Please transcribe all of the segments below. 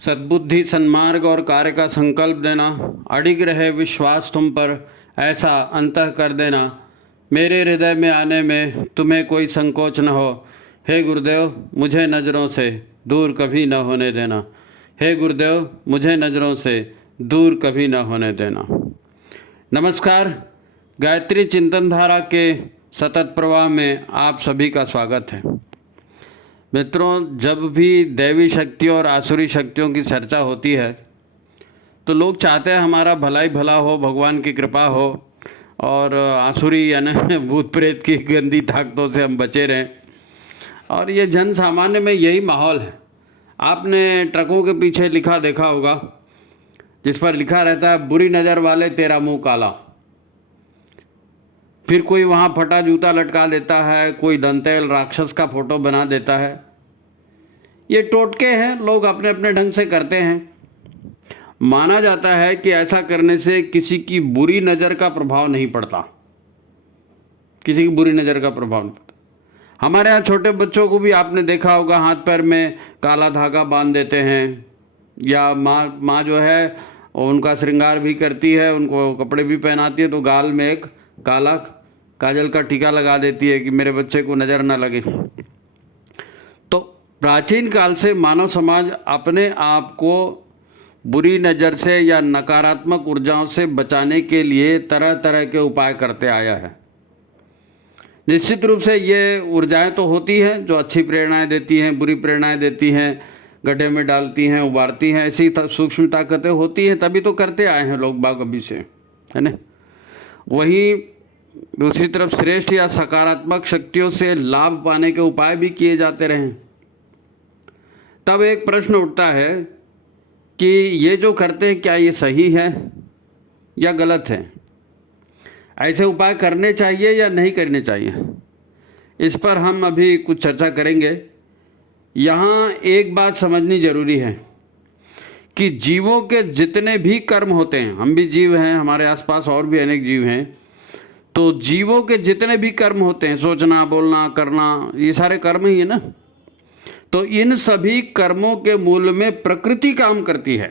सद्बुद्धि, सन्मार्ग और कार्य का संकल्प देना, अडिग रहे विश्वास तुम पर, ऐसा अंतः कर देना, मेरे हृदय में आने में तुम्हें कोई संकोच न हो। हे गुरुदेव, मुझे नज़रों से दूर कभी न होने देना। हे गुरुदेव, मुझे नज़रों से दूर कभी न होने देना। नमस्कार, गायत्री चिंतन धारा के सतत प्रवाह में आप सभी का स्वागत है। मित्रों, जब भी दैवी शक्तियों और आसुरी शक्तियों की चर्चा होती है तो लोग चाहते हैं हमारा भला ही भला हो, भगवान की कृपा हो और आसुरी यानी भूत प्रेत की गंदी ताकतों से हम बचे रहें। और ये जन सामान्य में यही माहौल है। आपने ट्रकों के पीछे लिखा देखा होगा, जिस पर लिखा रहता है, बुरी नज़र वाले तेरा मुंह काला। फिर कोई वहाँ फटा जूता लटका देता है, कोई दंतैल राक्षस का फोटो बना देता है। ये टोटके हैं, लोग अपने अपने ढंग से करते हैं। माना जाता है कि ऐसा करने से किसी की बुरी नज़र का प्रभाव नहीं पड़ता, किसी की बुरी नज़र का प्रभाव नहीं पड़ता। हमारे यहाँ छोटे बच्चों को भी आपने देखा होगा, हाथ पैर में काला धागा बांध देते हैं, या माँ जो है उनका श्रृंगार भी करती है, उनको कपड़े भी पहनाती है, तो गाल में एक काला काजल का टीका लगा देती है कि मेरे बच्चे को नज़र न लगे। तो प्राचीन काल से मानव समाज अपने आप को बुरी नज़र से या नकारात्मक ऊर्जाओं से बचाने के लिए तरह तरह के उपाय करते आया है। निश्चित रूप से ये ऊर्जाएं तो होती हैं जो अच्छी प्रेरणाएं देती हैं, बुरी प्रेरणाएं देती हैं, गड्ढे में डालती हैं, उबारती हैं, ऐसी सूक्ष्म ताकतें होती हैं, तभी तो करते आए हैं लोग बाग अभी से, है ना। वहीं दूसरी तरफ श्रेष्ठ या सकारात्मक शक्तियों से लाभ पाने के उपाय भी किए जाते रहे। तब एक प्रश्न उठता है कि ये जो करते हैं क्या ये सही है या गलत है? ऐसे उपाय करने चाहिए या नहीं करने चाहिए? इस पर हम अभी कुछ चर्चा करेंगे। यहाँ एक बात समझनी जरूरी है कि जीवों के जितने भी कर्म होते हैं, हम भी जीव हैं, हमारे आसपास और भी अनेक जीव हैं, तो जीवों के जितने भी कर्म होते हैं, सोचना, बोलना, करना, ये सारे कर्म ही है ना। तो इन सभी कर्मों के मूल में प्रकृति काम करती है।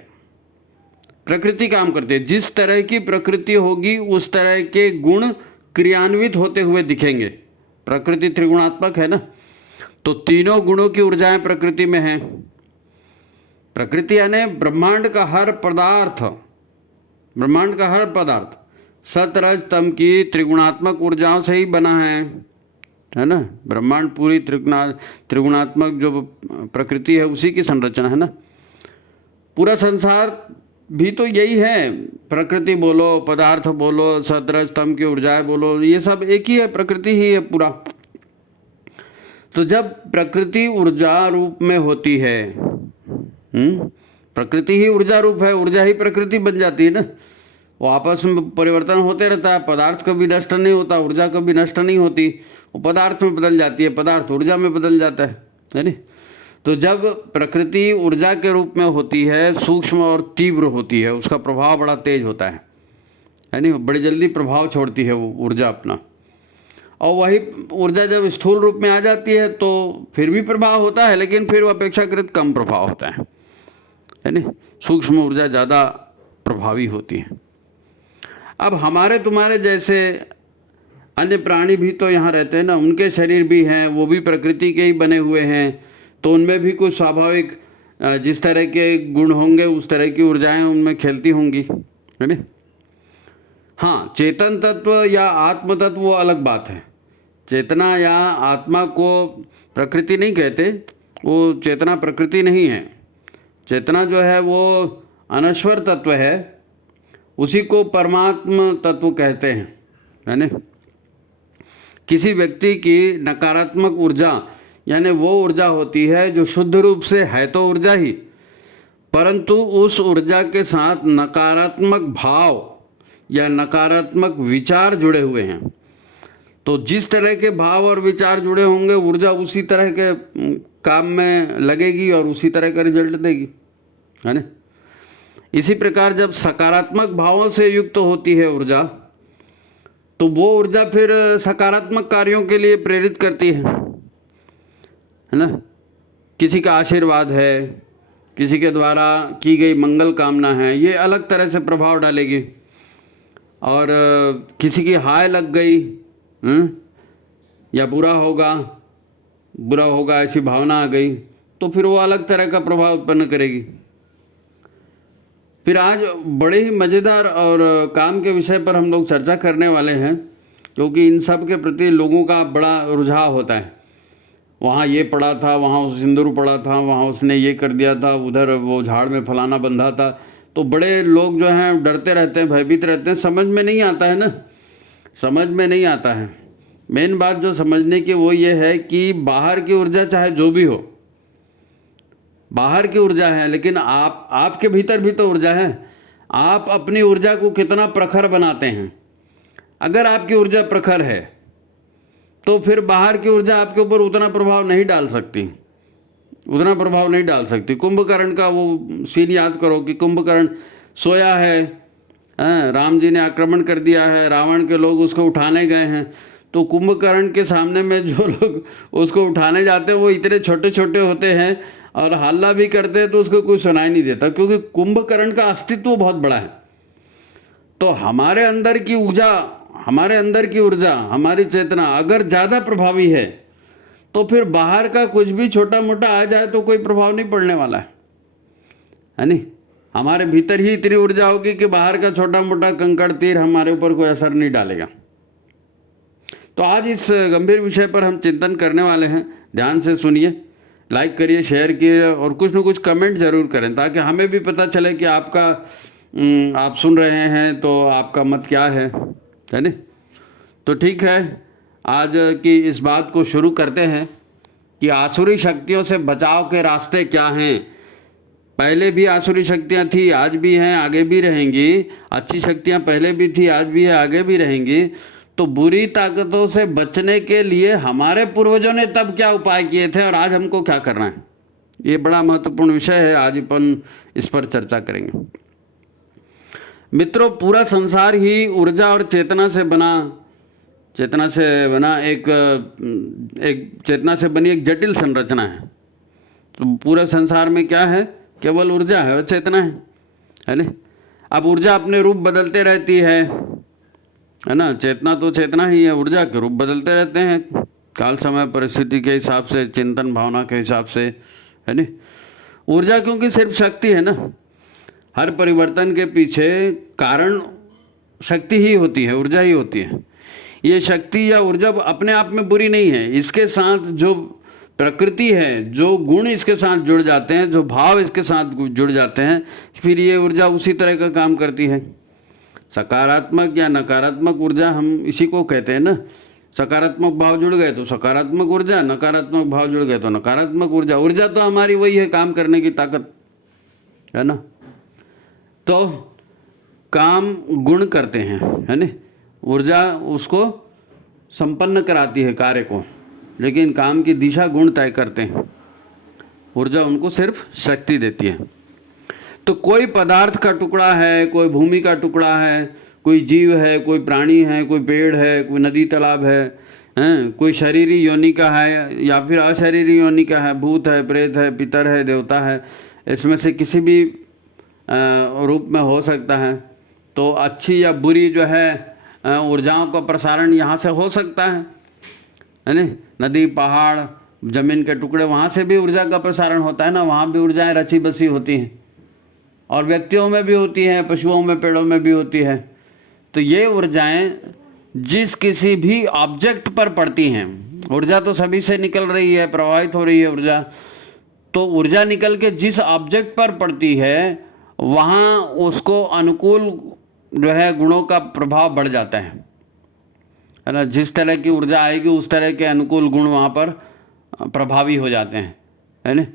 प्रकृति काम करती है। जिस तरह की प्रकृति होगी उस तरह के गुण क्रियान्वित होते हुए दिखेंगे। प्रकृति त्रिगुणात्मक है ना, तो तीनों गुणों की ऊर्जाएं प्रकृति में हैं। प्रकृति यानी ब्रह्मांड का हर पदार्थ, ब्रह्मांड का हर पदार्थ सत रज तम की त्रिगुणात्मक ऊर्जाओं से ही बना है ना। ब्रह्मांड पूरी त्रिगुणात्मक जो प्रकृति है उसी की संरचना है ना। पूरा संसार भी तो यही है। प्रकृति बोलो, पदार्थ बोलो, सतरज तम की ऊर्जाएं बोलो, ये सब एक ही है, प्रकृति ही है पूरा। तो जब प्रकृति ऊर्जा रूप में होती है, प्रकृति ही ऊर्जा रूप है, ऊर्जा ही प्रकृति बन जाती है ना। वो आपस में परिवर्तन होते रहता है। पदार्थ कभी नष्ट नहीं होता, ऊर्जा कभी नष्ट नहीं होती, वो पदार्थ में बदल जाती है, पदार्थ ऊर्जा में बदल जाता है ना। तो जब प्रकृति ऊर्जा के रूप में होती है, सूक्ष्म और तीव्र होती है, उसका प्रभाव बड़ा तेज होता है नहीं, बड़ी जल्दी प्रभाव छोड़ती है वो ऊर्जा अपना। और वही ऊर्जा जब स्थूल रूप में आ जाती है तो फिर भी प्रभाव होता है, लेकिन फिर वो अपेक्षाकृत कम प्रभाव होता है नहीं। सूक्ष्म ऊर्जा ज़्यादा प्रभावी होती है। अब हमारे तुम्हारे जैसे अन्य प्राणी भी तो यहाँ रहते हैं ना, उनके शरीर भी हैं, वो भी प्रकृति के ही बने हुए हैं, तो उनमें भी कुछ स्वाभाविक जिस तरह के गुण होंगे उस तरह की ऊर्जाएं उनमें खेलती होंगी, है ना। हाँ, चेतन तत्व या आत्म तत्व वो अलग बात है। चेतना या आत्मा को प्रकृति नहीं कहते, वो चेतना प्रकृति नहीं है। चेतना जो है वो अनश्वर तत्व है, उसी को परमात्म तत्व कहते हैं, है ना। किसी व्यक्ति की नकारात्मक ऊर्जा यानी वो ऊर्जा होती है जो शुद्ध रूप से है तो ऊर्जा ही, परंतु उस ऊर्जा के साथ नकारात्मक भाव या नकारात्मक विचार जुड़े हुए हैं। तो जिस तरह के भाव और विचार जुड़े होंगे, ऊर्जा उसी तरह के काम में लगेगी और उसी तरह का रिजल्ट देगी, है ना। इसी प्रकार जब सकारात्मक भावों से युक्त होती है ऊर्जा, तो वो ऊर्जा फिर सकारात्मक कार्यों के लिए प्रेरित करती है ना। किसी का आशीर्वाद है, किसी के द्वारा की गई मंगल कामना है, ये अलग तरह से प्रभाव डालेगी। और किसी की हाय लग गई या बुरा होगा ऐसी भावना आ गई, तो फिर वो अलग तरह का प्रभाव उत्पन्न करेगी। फिर आज बड़े ही मज़ेदार और काम के विषय पर हम लोग चर्चा करने वाले हैं, क्योंकि इन सब के प्रति लोगों का बड़ा रुझाव होता है। वहाँ ये पड़ा था, वहाँ उस सिंदूर पड़ा था, वहाँ उसने ये कर दिया था, उधर वो झाड़ में फलाना बंधा था। तो बड़े लोग जो हैं डरते रहते हैं, भयभीत रहते हैं। समझ में नहीं आता है ना, समझ में नहीं आता है। मेन बात जो समझने की वो ये है कि बाहर की ऊर्जा चाहे जो भी हो, बाहर की ऊर्जा है, लेकिन आपके भीतर भी तो ऊर्जा है। आप अपनी ऊर्जा को कितना प्रखर बनाते हैं। अगर आपकी ऊर्जा प्रखर है तो फिर बाहर की ऊर्जा आपके ऊपर उतना प्रभाव नहीं डाल सकती, कुंभकर्ण का वो सीन याद करो कि कुंभकर्ण सोया है, राम जी ने आक्रमण कर दिया है, रावण के लोग उसको उठाने गए हैं, तो कुंभकर्ण के सामने में जो लोग उसको उठाने जाते हैं वो इतने छोटे छोटे होते हैं और हल्ला भी करते हैं तो उसको कुछ सुनाई नहीं देता, क्योंकि कुंभकर्ण का अस्तित्व बहुत बड़ा है। तो हमारे अंदर की ऊर्जा, हमारी चेतना अगर ज़्यादा प्रभावी है तो फिर बाहर का कुछ भी छोटा मोटा आ जाए तो कोई प्रभाव नहीं पड़ने वाला है नहीं। हमारे भीतर ही इतनी ऊर्जा होगी कि बाहर का छोटा मोटा कंकड़ तीर हमारे ऊपर कोई असर नहीं डालेगा। तो आज इस गंभीर विषय पर हम चिंतन करने वाले हैं। ध्यान से सुनिए, लाइक करिए, शेयर किए और कुछ न कुछ कमेंट ज़रूर करें, ताकि हमें भी पता चले कि आप सुन रहे हैं तो आपका मत क्या है नहीं। तो ठीक है, आज की इस बात को शुरू करते हैं कि आसुरी शक्तियों से बचाव के रास्ते क्या हैं। पहले भी आसुरी शक्तियाँ थी, आज भी हैं, आगे भी रहेंगी। अच्छी शक्तियाँ पहले भी थी, आज भी है, आगे भी रहेंगी। तो बुरी ताकतों से बचने के लिए हमारे पूर्वजों ने तब क्या उपाय किए थे और आज हमको क्या करना है, ये बड़ा महत्वपूर्ण विषय है। आज अपन इस पर चर्चा करेंगे। मित्रों, पूरा संसार ही ऊर्जा और चेतना से बनी एक जटिल संरचना है। तो पूरे संसार में क्या है, केवल ऊर्जा है और चेतना है ना। अब ऊर्जा अपने रूप बदलते रहती है ना। चेतना तो चेतना ही है, ऊर्जा के रूप बदलते रहते हैं काल समय परिस्थिति के हिसाब से, चिंतन भावना के हिसाब से, है ना। ऊर्जा क्योंकि सिर्फ शक्ति है ना, हर परिवर्तन के पीछे कारण शक्ति ही होती है, ऊर्जा ही होती है। ये शक्ति या ऊर्जा अपने आप में बुरी नहीं है, इसके साथ जो प्रकृति है, जो गुण इसके साथ जुड़ जाते हैं, जो भाव इसके साथ जुड़ जाते हैं, फिर ये ऊर्जा उसी तरह का काम करती है। सकारात्मक या नकारात्मक ऊर्जा हम इसी को कहते हैं ना। सकारात्मक भाव जुड़ गए तो सकारात्मक ऊर्जा, नकारात्मक भाव जुड़ गए तो नकारात्मक ऊर्जा। ऊर्जा तो हमारी वही है, काम करने की ताकत है ना। तो काम गुण करते हैं, है ना। ऊर्जा उसको संपन्न कराती है कार्य को, लेकिन काम की दिशा गुण तय करते हैं। ऊर्जा उनको सिर्फ शक्ति देती है। तो कोई पदार्थ का टुकड़ा है, कोई भूमि का टुकड़ा है, कोई जीव है, कोई प्राणी है, कोई पेड़ है, कोई नदी तालाब है, कोई शरीरी योनि का है या फिर अशरीरी योनि का है, भूत है, प्रेत है, पितर है, देवता है, इसमें से किसी भी रूप में हो सकता है। तो अच्छी या बुरी जो है ऊर्जाओं का प्रसारण यहाँ से हो सकता है ना। नदी, पहाड़, जमीन के टुकड़े, वहाँ से भी ऊर्जा का प्रसारण होता है ना। वहाँ भी ऊर्जाएं रची बसी होती हैं और व्यक्तियों में भी होती हैं, पशुओं में, पेड़ों में भी होती है। तो ये ऊर्जाएं जिस किसी भी ऑब्जेक्ट पर पड़ती हैं, ऊर्जा तो सभी से निकल रही है, प्रवाहित हो रही है ऊर्जा। तो ऊर्जा निकल के जिस ऑब्जेक्ट पर पड़ती है वहाँ उसको अनुकूल जो है गुणों का प्रभाव बढ़ जाता है ना। जिस तरह की ऊर्जा आएगी उस तरह के अनुकूल गुण वहाँ पर प्रभावी हो जाते हैं, है ना।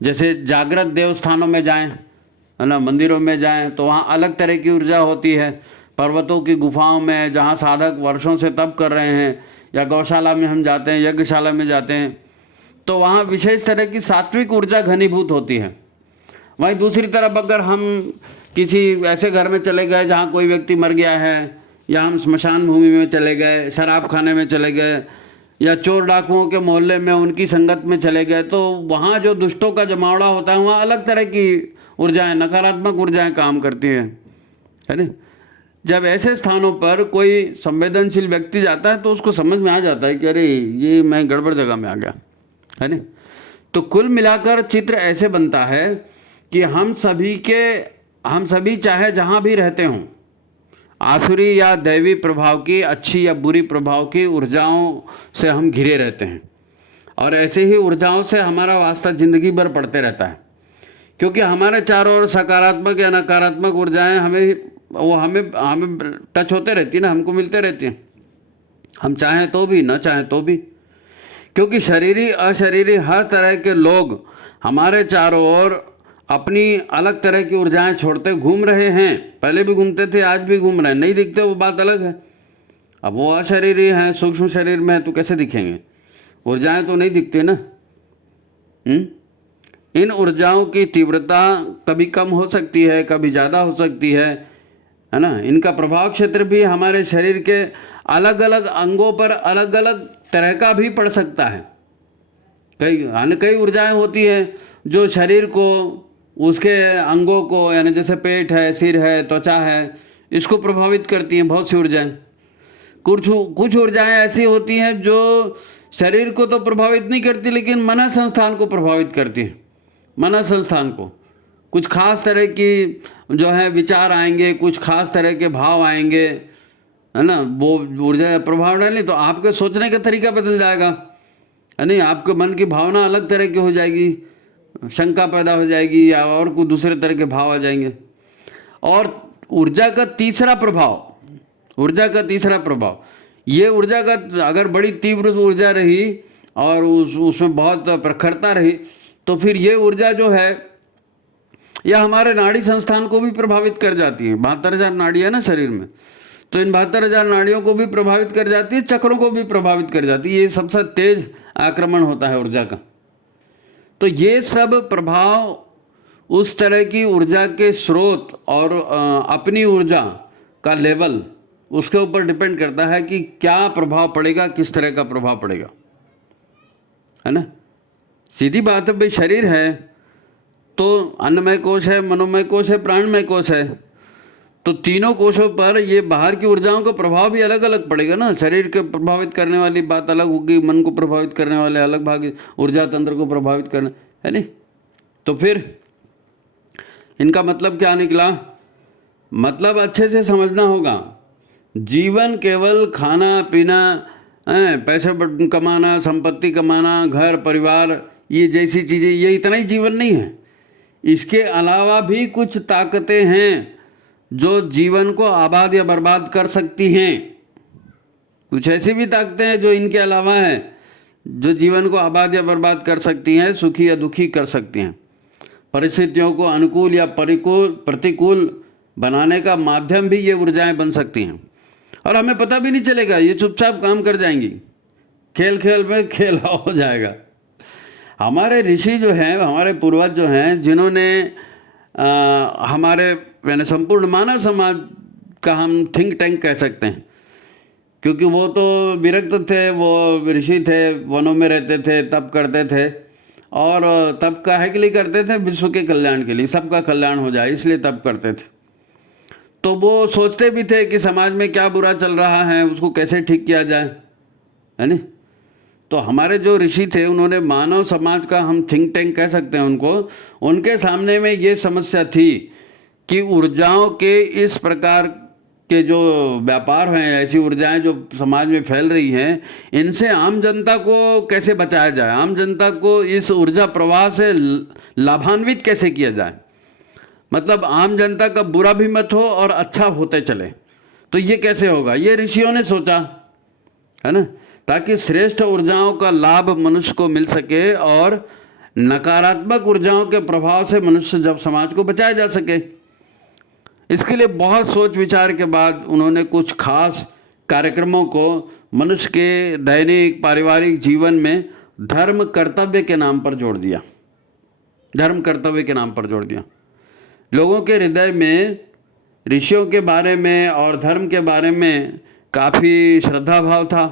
जैसे जागृत देवस्थानों में जाएं, है ना, मंदिरों में जाएं तो वहाँ अलग तरह की ऊर्जा होती है। पर्वतों की गुफाओं में जहाँ साधक वर्षों से तप कर रहे हैं, या गौशाला में हम जाते हैं, यज्ञशाला में जाते हैं, तो वहाँ विशेष तरह की सात्विक ऊर्जा घनीभूत होती है। वहीं दूसरी तरफ अगर हम किसी ऐसे घर में चले गए जहाँ कोई व्यक्ति मर गया है, या हम स्मशान भूमि में चले गए, शराब खाने में चले गए, या चोर डाकुओं के मोहल्ले में उनकी संगत में चले गए, तो वहाँ जो दुष्टों का जमावड़ा होता है वहाँ अलग तरह की ऊर्जाएं, नकारात्मक ऊर्जाएं काम करती हैं, है ना। जब ऐसे स्थानों पर कोई संवेदनशील व्यक्ति जाता है तो उसको समझ में आ जाता है कि अरे ये मैं गड़बड़ जगह में आ गया, है ना। तो कुल मिलाकर चित्र ऐसे बनता है कि हम सभी चाहे जहाँ भी रहते हों, आसुरी या दैवी प्रभाव की, अच्छी या बुरी प्रभाव की ऊर्जाओं से हम घिरे रहते हैं, और ऐसे ही ऊर्जाओं से हमारा वास्ता जिंदगी भर पड़ते रहता है, क्योंकि हमारे चारों ओर सकारात्मक या नकारात्मक ऊर्जाएं हमें टच होते रहती है ना, हमको मिलते रहती हैं, हम चाहें तो भी न चाहें तो भी, क्योंकि शरीरी अशरीरी हर तरह के लोग हमारे चारों ओर अपनी अलग तरह की ऊर्जाएं छोड़ते घूम रहे हैं। पहले भी घूमते थे, आज भी घूम रहे हैं, नहीं दिखते वो बात अलग है। अब वो अशरीरी हैं, सूक्ष्म शरीर में है तो कैसे दिखेंगे, ऊर्जाएं तो नहीं दिखती ना। इन ऊर्जाओं की तीव्रता कभी कम हो सकती है, कभी ज़्यादा हो सकती है ना। इनका प्रभाव क्षेत्र भी हमारे शरीर के अलग अलग अंगों पर अलग अलग तरह का भी पड़ सकता है। कई ऊर्जाएं होती हैं जो शरीर को, उसके अंगों को, यानी जैसे पेट है, सिर है, त्वचा है, इसको प्रभावित करती हैं बहुत सी ऊर्जाएं। कुछ ऊर्जाएं ऐसी होती हैं जो शरीर को तो प्रभावित नहीं करती, लेकिन मन संस्थान को प्रभावित करती हैं। मन संस्थान को कुछ खास तरह की जो है विचार आएंगे, कुछ खास तरह के भाव आएंगे, है ना। वो ऊर्जा प्रभाव डाली तो आपके सोचने का तरीका बदल जाएगा, है नहीं, आपके मन की भावना अलग तरह की हो जाएगी, शंका पैदा हो जाएगी, या और कुछ दूसरे तरह के भाव आ जाएंगे। और ऊर्जा का तीसरा प्रभाव, ये ऊर्जा का अगर बड़ी तीव्र ऊर्जा रही और उसमें बहुत प्रखरता रही, तो फिर ये ऊर्जा जो है यह हमारे नाड़ी संस्थान को भी प्रभावित कर जाती है। 72,000 नाड़ी है ना शरीर में, तो इन 72,000 नाड़ियों को भी प्रभावित कर जाती है, चक्रों को भी प्रभावित कर जाती है। ये सबसे तेज आक्रमण होता है ऊर्जा का। तो ये सब प्रभाव उस तरह की ऊर्जा के स्रोत और अपनी ऊर्जा का लेवल, उसके ऊपर डिपेंड करता है कि क्या प्रभाव पड़ेगा, किस तरह का प्रभाव पड़ेगा, है ना। सीधी बात है भाई, शरीर है तो अन्नमय कोश है, मनोमय कोश है, प्राणमय कोश है, तो तीनों कोशों पर ये बाहर की ऊर्जाओं का प्रभाव भी अलग अलग पड़ेगा ना। शरीर के प्रभावित करने वाली बात अलग होगी, मन को प्रभावित करने वाले अलग भाग, ऊर्जा तंत्र को प्रभावित करना, है नहीं। तो फिर इनका मतलब क्या निकला? मतलब अच्छे से समझना होगा। जीवन केवल खाना पीना, पैसे कमाना, संपत्ति कमाना, घर परिवार, ये जैसी चीज़ें, ये इतना ही जीवन नहीं है। इसके अलावा भी कुछ ताकतें हैं जो जीवन को आबाद या बर्बाद कर सकती हैं। कुछ ऐसी भी ताकतें हैं जो इनके अलावा हैं, जो जीवन को आबाद या बर्बाद कर सकती हैं, सुखी या दुखी कर सकती हैं। परिस्थितियों को अनुकूल या प्रतिकूल बनाने का माध्यम भी ये ऊर्जाएं बन सकती हैं, और हमें पता भी नहीं चलेगा, ये चुपचाप काम कर जाएंगी। खेल खेल में खेल हो जाएगा। हमारे ऋषि जो हैं, हमारे पूर्वज जो हैं, जिन्होंने हमारे यानी संपूर्ण मानव समाज का हम थिंक टैंक कह सकते हैं, क्योंकि वो तो विरक्त थे, वो ऋषि थे, वनों में रहते थे, तप करते थे, और तप काहे के लिए करते थे? विश्व के कल्याण के लिए, सबका कल्याण हो जाए इसलिए तप करते थे। तो वो सोचते भी थे कि समाज में क्या बुरा चल रहा है, उसको कैसे ठीक किया जाए, है नहीं। तो हमारे जो ऋषि थे, उन्होंने मानव समाज का हम थिंक टैंक कह सकते हैं उनको, उनके सामने में ये समस्या थी कि ऊर्जाओं के इस प्रकार के जो व्यापार हैं, ऐसी ऊर्जाएं जो समाज में फैल रही हैं, इनसे आम जनता को कैसे बचाया जाए, आम जनता को इस ऊर्जा प्रवाह से लाभान्वित कैसे किया जाए। मतलब आम जनता का बुरा भी मत हो और अच्छा होते चले। तो ये कैसे होगा? ये ऋषियों ने सोचा, है ना, ताकि श्रेष्ठ ऊर्जाओं का लाभ मनुष्य को मिल सके और नकारात्मक ऊर्जाओं के प्रभाव से मनुष्य जब समाज को बचाया जा सके। इसके लिए बहुत सोच विचार के बाद उन्होंने कुछ खास कार्यक्रमों को मनुष्य के दैनिक पारिवारिक जीवन में धर्म कर्तव्य के नाम पर जोड़ दिया। धर्म कर्तव्य के नाम पर जोड़ दिया। लोगों के हृदय में ऋषियों के बारे में और धर्म के बारे में काफ़ी श्रद्धा भाव था,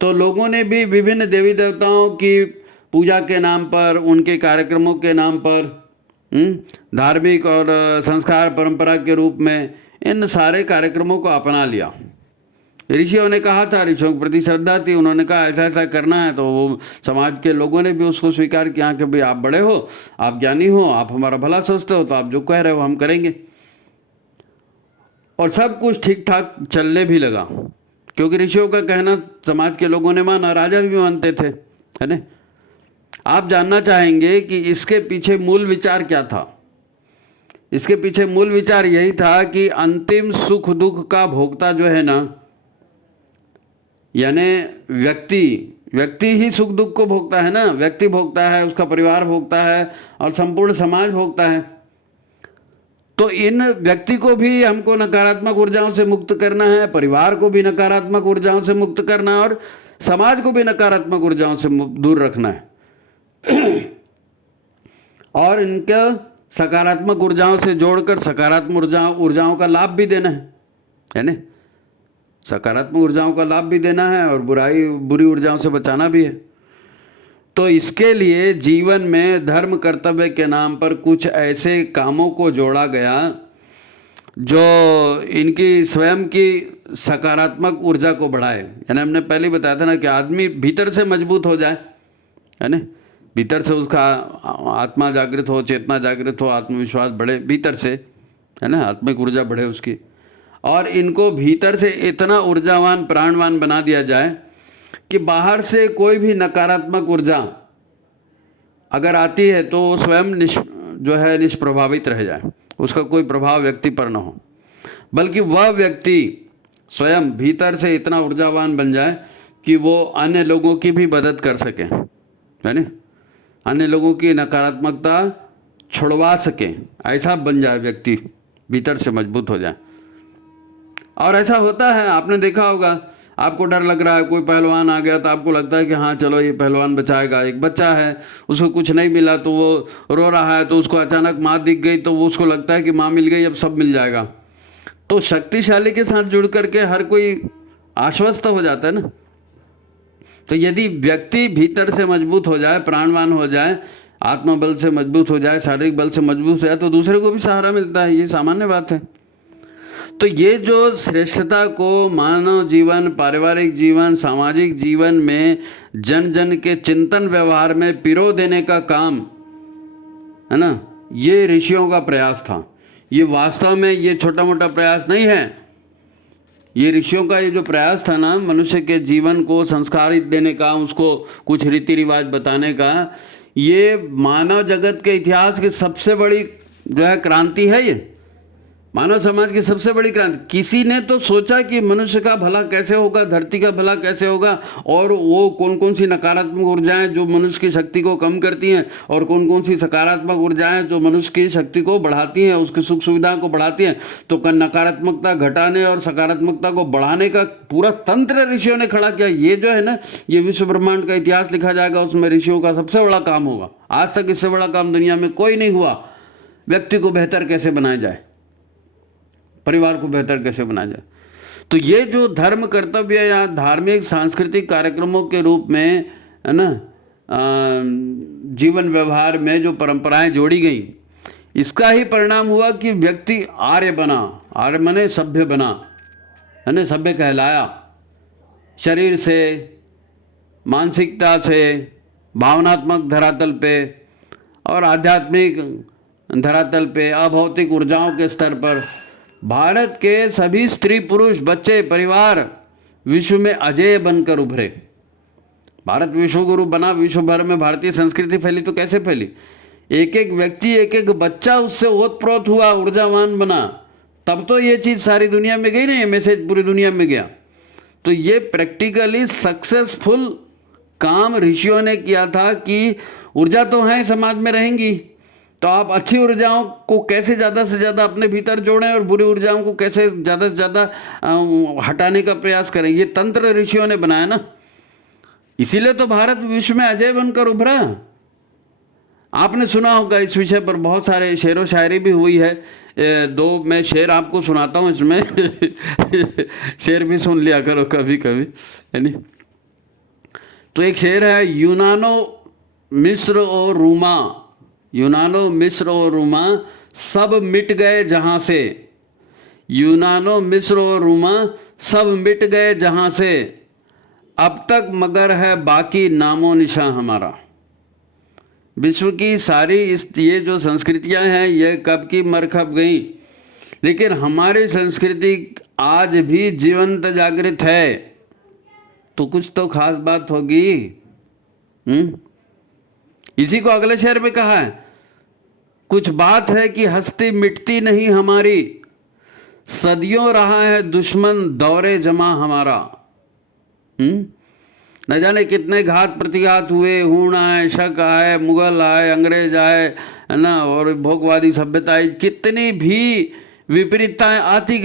तो लोगों ने भी विभिन्न देवी देवताओं की पूजा के नाम पर, उनके कार्यक्रमों के नाम पर, धार्मिक और संस्कार परंपरा के रूप में इन सारे कार्यक्रमों को अपना लिया। ऋषियों ने कहा था, ऋषियों के प्रति श्रद्धा थी, उन्होंने कहा ऐसा ऐसा करना है, तो वो समाज के लोगों ने भी उसको स्वीकार किया कि भाई आप बड़े हो, आप ज्ञानी हो, आप हमारा भला सोचते हो, तो आप जो कह रहे हो हम करेंगे। और सब कुछ ठीक ठाक चलने भी लगा, क्योंकि ऋषियों का कहना समाज के लोगों ने माना, राजा भी मानते थे, है ना। आप जानना चाहेंगे कि इसके पीछे मूल विचार क्या था। इसके पीछे मूल विचार यही था कि अंतिम सुख दुख का भोक्ता जो है ना, यानी व्यक्ति ही सुख दुख को भोगता है ना। व्यक्ति भोगता है, उसका परिवार भोगता है और संपूर्ण समाज भोगता है। तो इन व्यक्ति को भी हमको नकारात्मक ऊर्जाओं से मुक्त करना है, परिवार को भी नकारात्मक ऊर्जाओं से मुक्त करना है और समाज को भी नकारात्मक ऊर्जाओं से दूर रखना है और इनका सकारात्मक ऊर्जाओं से जोड़कर सकारात्मक ऊर्जाओं का लाभ भी देना है ना। सकारात्मक ऊर्जाओं का लाभ भी देना है और बुरी ऊर्जाओं से बचाना भी है। तो इसके लिए जीवन में धर्म कर्तव्य के नाम पर कुछ ऐसे कामों को जोड़ा गया जो इनकी स्वयं की सकारात्मक ऊर्जा को बढ़ाए। यानी हमने पहले बताया था ना कि आदमी भीतर से मजबूत हो जाए, है ना, भीतर से उसका आत्मा जागृत हो, चेतना जागृत हो, आत्मविश्वास बढ़े भीतर से, है ना, आत्मिक ऊर्जा बढ़े उसकी। और इनको भीतर से इतना ऊर्जावान प्राणवान बना दिया जाए कि बाहर से कोई भी नकारात्मक ऊर्जा अगर आती है तो स्वयं जो है निष्प्रभावित रह जाए, उसका कोई प्रभाव व्यक्ति पर न हो, बल्कि वह व्यक्ति स्वयं भीतर से इतना ऊर्जावान बन जाए कि वो अन्य लोगों की भी मदद कर सके, है ना, अन्य लोगों की नकारात्मकता छुड़वा सके, ऐसा बन जाए व्यक्ति, भीतर से मजबूत हो जाए। और ऐसा होता है, आपने देखा होगा, आपको डर लग रहा है, कोई पहलवान आ गया तो आपको लगता है कि हाँ चलो ये पहलवान बचाएगा। एक बच्चा है, उसको कुछ नहीं मिला तो वो रो रहा है, तो उसको अचानक माँ दिख गई तो वो उसको लगता है कि माँ मिल गई, अब सब मिल जाएगा। तो शक्तिशाली के साथ जुड़ करके हर कोई आश्वस्त हो जाता है ना। तो यदि व्यक्ति भीतर से मजबूत हो जाए, प्राणवान हो जाए, आत्मबल से मजबूत हो जाए, शारीरिक बल से मजबूत हो जाए, तो दूसरे को भी सहारा मिलता है, ये सामान्य बात है। तो ये जो श्रेष्ठता को मानव जीवन, पारिवारिक जीवन, सामाजिक जीवन में जन जन के चिंतन व्यवहार में पिरो देने का काम है ना, ये ऋषियों का प्रयास था। ये वास्तव में ये छोटा मोटा प्रयास नहीं है। ये ऋषियों का ये जो प्रयास था ना, मनुष्य के जीवन को संस्कारित देने का, उसको कुछ रीति रिवाज बताने का, ये मानव जगत के इतिहास की सबसे बड़ी जो है क्रांति है। ये मानव समाज की सबसे बड़ी क्रांति। किसी ने तो सोचा कि मनुष्य का भला कैसे होगा, धरती का भला कैसे होगा, और वो कौन कौन सी नकारात्मक ऊर्जाएं जो मनुष्य की शक्ति को कम करती हैं और कौन कौन सी सकारात्मक ऊर्जाएं जो मनुष्य की शक्ति को बढ़ाती हैं, उसकी सुख सुविधा को बढ़ाती हैं। तो नकारात्मकता घटाने और सकारात्मकता को बढ़ाने का पूरा तंत्र ऋषियों ने खड़ा किया। ये जो है ना, ये विश्व ब्रह्मांड का इतिहास लिखा जाएगा, उसमें ऋषियों का सबसे बड़ा काम होगा। आज तक इससे बड़ा काम दुनिया में कोई नहीं हुआ। व्यक्ति को बेहतर कैसे बनाया जाए, परिवार को बेहतर कैसे बनाया जाए। तो ये जो धर्म कर्तव्य या धार्मिक सांस्कृतिक कार्यक्रमों के रूप में, है ना, जीवन व्यवहार में जो परंपराएं जोड़ी गई, इसका ही परिणाम हुआ कि व्यक्ति आर्य बना। आर्य माने सभ्य बना, है ना, सभ्य कहलाया। शरीर से, मानसिकता से, भावनात्मक धरातल पे और आध्यात्मिक धरातल पे, अभौतिक ऊर्जाओं के स्तर पर भारत के सभी स्त्री पुरुष, बच्चे, परिवार विश्व में अजेय बनकर उभरे। भारत विश्वगुरु बना, विश्व भर में भारतीय संस्कृति फैली। तो कैसे फैली? एक एक व्यक्ति, एक एक बच्चा उससे ओतप्रोत हुआ, ऊर्जावान बना, तब तो ये चीज़ सारी दुनिया में गई ना, ये मैसेज पूरी दुनिया में गया। तो ये प्रैक्टिकली सक्सेसफुल काम ऋषियों ने किया था कि ऊर्जा तो है, समाज में रहेंगी, तो आप अच्छी ऊर्जाओं को कैसे ज़्यादा से ज़्यादा अपने भीतर जोड़ें और बुरी ऊर्जाओं को कैसे ज़्यादा से ज़्यादा हटाने का प्रयास करें। ये तंत्र ऋषियों ने बनाया ना, इसीलिए तो भारत विश्व में अजय बनकर उभरा। आपने सुना होगा, इस विषय पर बहुत सारे शेर व शायरी भी हुई है। दो मैं शेर आपको सुनाता हूँ इसमें शेर भी सुन लिया करो कभी कभी, है नहीं। तो एक शेर है, यूनानो मिस्र और रूमा, यूनानो मिस्र और रूमा सब मिट गए जहाँ से, यूनानो मिस्र और रूमा सब मिट गए जहाँ से, अब तक मगर है बाकी नामो निशान हमारा। विश्व की सारी ये जो संस्कृतियां हैं ये कब की मर खप गई, लेकिन हमारी संस्कृति आज भी जीवंत जागृत है, तो कुछ तो खास बात होगी। इसी को अगले शेर में कहा है, कुछ बात है कि हस्ती मिटती नहीं हमारी, सदियों रहा है दुश्मन दौरे जमा हमारा। न जाने कितने घात प्रतिघात हुए, हूण आए, शक आए, मुगल आए, अंग्रेज आए, है ना, और भोगवादी सभ्यता आई, कितनी भी विपरीतताएं आती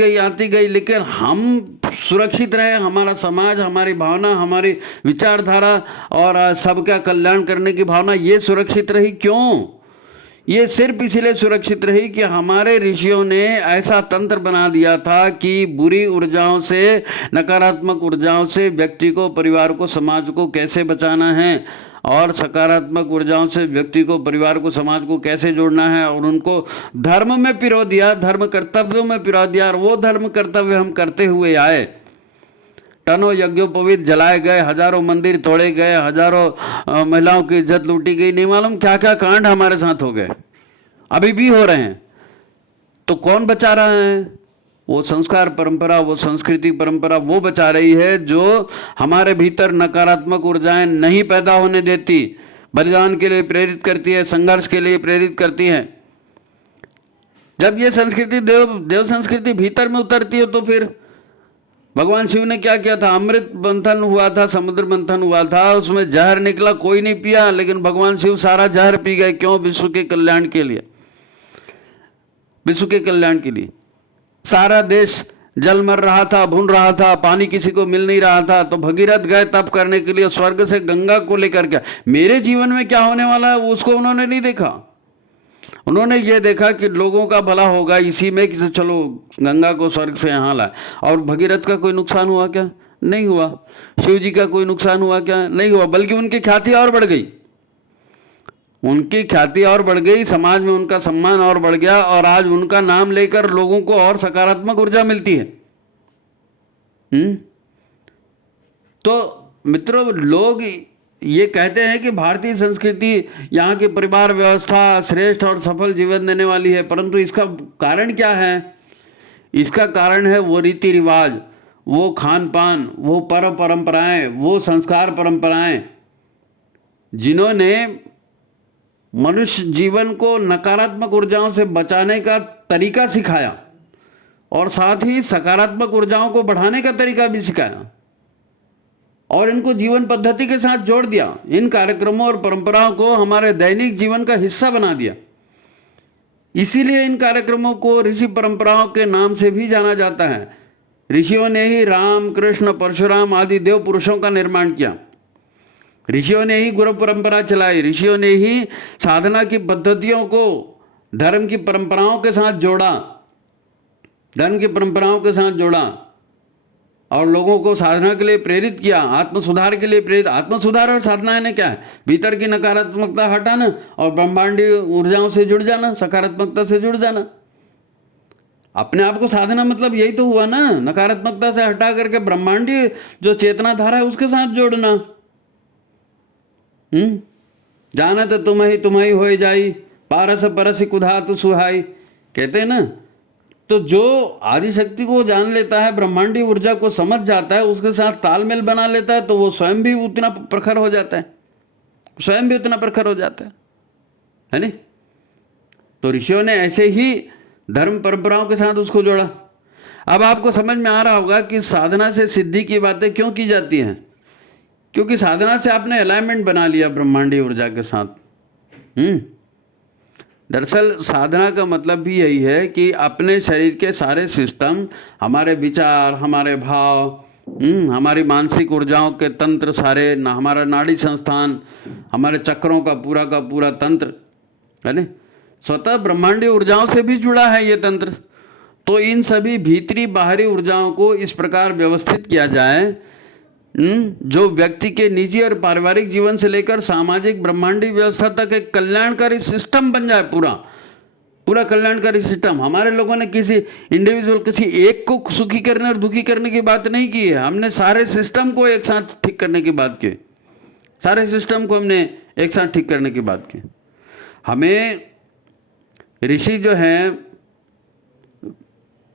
गई, लेकिन हम सुरक्षित रहे। हमारा समाज, हमारी भावना, हमारी विचारधारा और सबका कल्याण करने की भावना ये सुरक्षित रही। क्यों? ये सिर्फ इसलिए सुरक्षित रही कि हमारे ऋषियों ने ऐसा तंत्र बना दिया था कि बुरी ऊर्जाओं से, नकारात्मक ऊर्जाओं से व्यक्ति को, परिवार को, समाज को कैसे बचाना है, और सकारात्मक ऊर्जाओं से व्यक्ति को, परिवार को, समाज को कैसे जोड़ना है, और उनको धर्म में पिरो दिया, धर्म कर्तव्यों में पिरो दिया, और वो धर्म कर्तव्य हम करते हुए आए। टनों यज्ञोपवीत जलाए गए, हजारों मंदिर तोड़े गए, हजारों महिलाओं की इज्जत लूटी गई, नहीं मालूम क्या क्या कांड हमारे साथ हो गए, अभी भी हो रहे हैं। तो कौन बचा रहा है? वो संस्कार परंपरा, वो संस्कृति परंपरा वो बचा रही है जो हमारे भीतर नकारात्मक ऊर्जाएं नहीं पैदा होने देती, बलिदान के लिए प्रेरित करती है, संघर्ष के लिए प्रेरित करती है। जब ये संस्कृति देव संस्कृति भीतर में उतरती है तो फिर भगवान शिव ने क्या किया था? अमृत मंथन हुआ था, समुद्र मंथन हुआ था, उसमें जहर निकला, कोई नहीं पिया, लेकिन भगवान शिव सारा जहर पी गए। क्यों? विश्व के कल्याण के लिए, विश्व के कल्याण के लिए। सारा देश जल मर रहा था, भुन रहा था, पानी किसी को मिल नहीं रहा था, तो भगीरथ गए तप करने के लिए, स्वर्ग से गंगा को लेकर के। मेरे जीवन में क्या होने वाला है उसको उन्होंने नहीं देखा। उन्होंने ये देखा कि लोगों का भला होगा इसी में, कि चलो गंगा को स्वर्ग से यहाँ लाए। और भगीरथ का कोई नुकसान हुआ क्या? नहीं हुआ। शिव जी का कोई नुकसान हुआ क्या? नहीं हुआ। बल्कि उनकी ख्याति और बढ़ गई, उनकी ख्याति और बढ़ गई, समाज में उनका सम्मान और बढ़ गया, और आज उनका नाम लेकर लोगों को और सकारात्मक ऊर्जा मिलती है। तो मित्रों, लोग ये कहते हैं कि भारतीय संस्कृति, यहाँ की परिवार व्यवस्था श्रेष्ठ और सफल जीवन देने वाली है, परंतु इसका कारण क्या है? इसका कारण है वो रीति रिवाज, वो खान पान, वो पर्व परंपराएं, वो संस्कार परंपराएं, जिन्होंने मनुष्य जीवन को नकारात्मक ऊर्जाओं से बचाने का तरीका सिखाया और साथ ही सकारात्मक ऊर्जाओं को बढ़ाने का तरीका भी सिखाया, और इनको जीवन पद्धति के साथ जोड़ दिया। इन कार्यक्रमों और परंपराओं को हमारे दैनिक जीवन का हिस्सा बना दिया। इसीलिए इन कार्यक्रमों को ऋषि परंपराओं के नाम से भी जाना जाता है। ऋषियों ने ही राम, कृष्ण, परशुराम आदि देव पुरुषों का निर्माण किया। ऋषियों ने ही गुरु परंपरा चलाई। ऋषियों ने ही साधना की पद्धतियों को धर्म की परंपराओं के साथ जोड़ा, धर्म की परंपराओं के साथ जोड़ा, और लोगों को साधना के लिए प्रेरित किया, आत्म सुधार के लिए प्रेरित। आत्म सुधार और साधना ने क्या है? भीतर की नकारात्मकता हटाना और ब्रह्मांडीय ऊर्जाओं से जुड़ जाना, सकारात्मकता से जुड़ जाना। अपने आप को साधना मतलब यही तो हुआ ना, नकारात्मकता से हटा करके ब्रह्मांडीय जो चेतना धारा है उसके साथ जोड़ना। जाना तो तुम्हारी हो जाई, पारस परस कुधा तो सुहाई, कहते हैं ना। तो जो आदिशक्ति को जान लेता है, ब्रह्मांडीय ऊर्जा को समझ जाता है, उसके साथ तालमेल बना लेता है, तो वो स्वयं भी उतना प्रखर हो जाता है, स्वयं भी उतना प्रखर हो जाता है नहीं? तो ऋषियों ने ऐसे ही धर्म परंपराओं के साथ उसको जोड़ा। अब आपको समझ में आ रहा होगा कि साधना से सिद्धि की बातें क्यों की जाती हैं। क्योंकि साधना से आपने अलाइनमेंट बना लिया ब्रह्मांडीय ऊर्जा के साथ। दरअसल साधना का मतलब भी यही है कि अपने शरीर के सारे सिस्टम, हमारे विचार, हमारे भाव, हमारी मानसिक ऊर्जाओं के तंत्र सारे, हमारा नाड़ी संस्थान, हमारे चक्रों का पूरा तंत्र है ना, स्वतः ब्रह्मांडीय ऊर्जाओं से भी जुड़ा है ये तंत्र। तो इन सभी भीतरी बाहरी ऊर्जाओं को इस प्रकार व्यवस्थित किया जाए जो व्यक्ति के निजी और पारिवारिक जीवन से लेकर सामाजिक ब्रह्मांडीय व्यवस्था तक एक कल्याणकारी सिस्टम बन जाए, पूरा पूरा कल्याणकारी सिस्टम। हमारे लोगों ने किसी इंडिविजुअल, किसी एक को सुखी करने और दुखी करने की बात नहीं की है, हमने सारे सिस्टम को एक साथ ठीक करने की बात की, सारे सिस्टम को हमने एक साथ ठीक करने की बात की। हमें ऋषि जो हैं,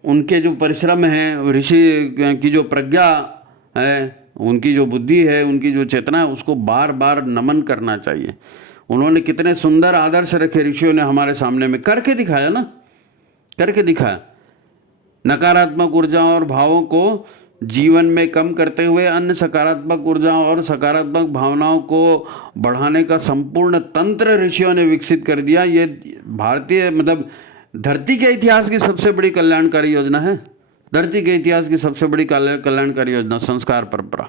उनके जो परिश्रम हैं, ऋषि की जो प्रज्ञा है, उनकी जो बुद्धि है, उनकी जो चेतना है, उसको बार बार नमन करना चाहिए। उन्होंने कितने सुंदर आदर्श रखे ऋषियों ने हमारे सामने में, करके दिखाया ना, करके दिखाया। नकारात्मक ऊर्जा और भावों को जीवन में कम करते हुए अन्य सकारात्मक ऊर्जा और सकारात्मक भावनाओं को बढ़ाने का संपूर्ण तंत्र ऋषियों ने विकसित कर दिया। ये भारतीय मतलब धरती के इतिहास की सबसे बड़ी कल्याणकारी योजना है, धरती के इतिहास की सबसे बड़ी कल्याणकारी योजना संस्कार परंपरा।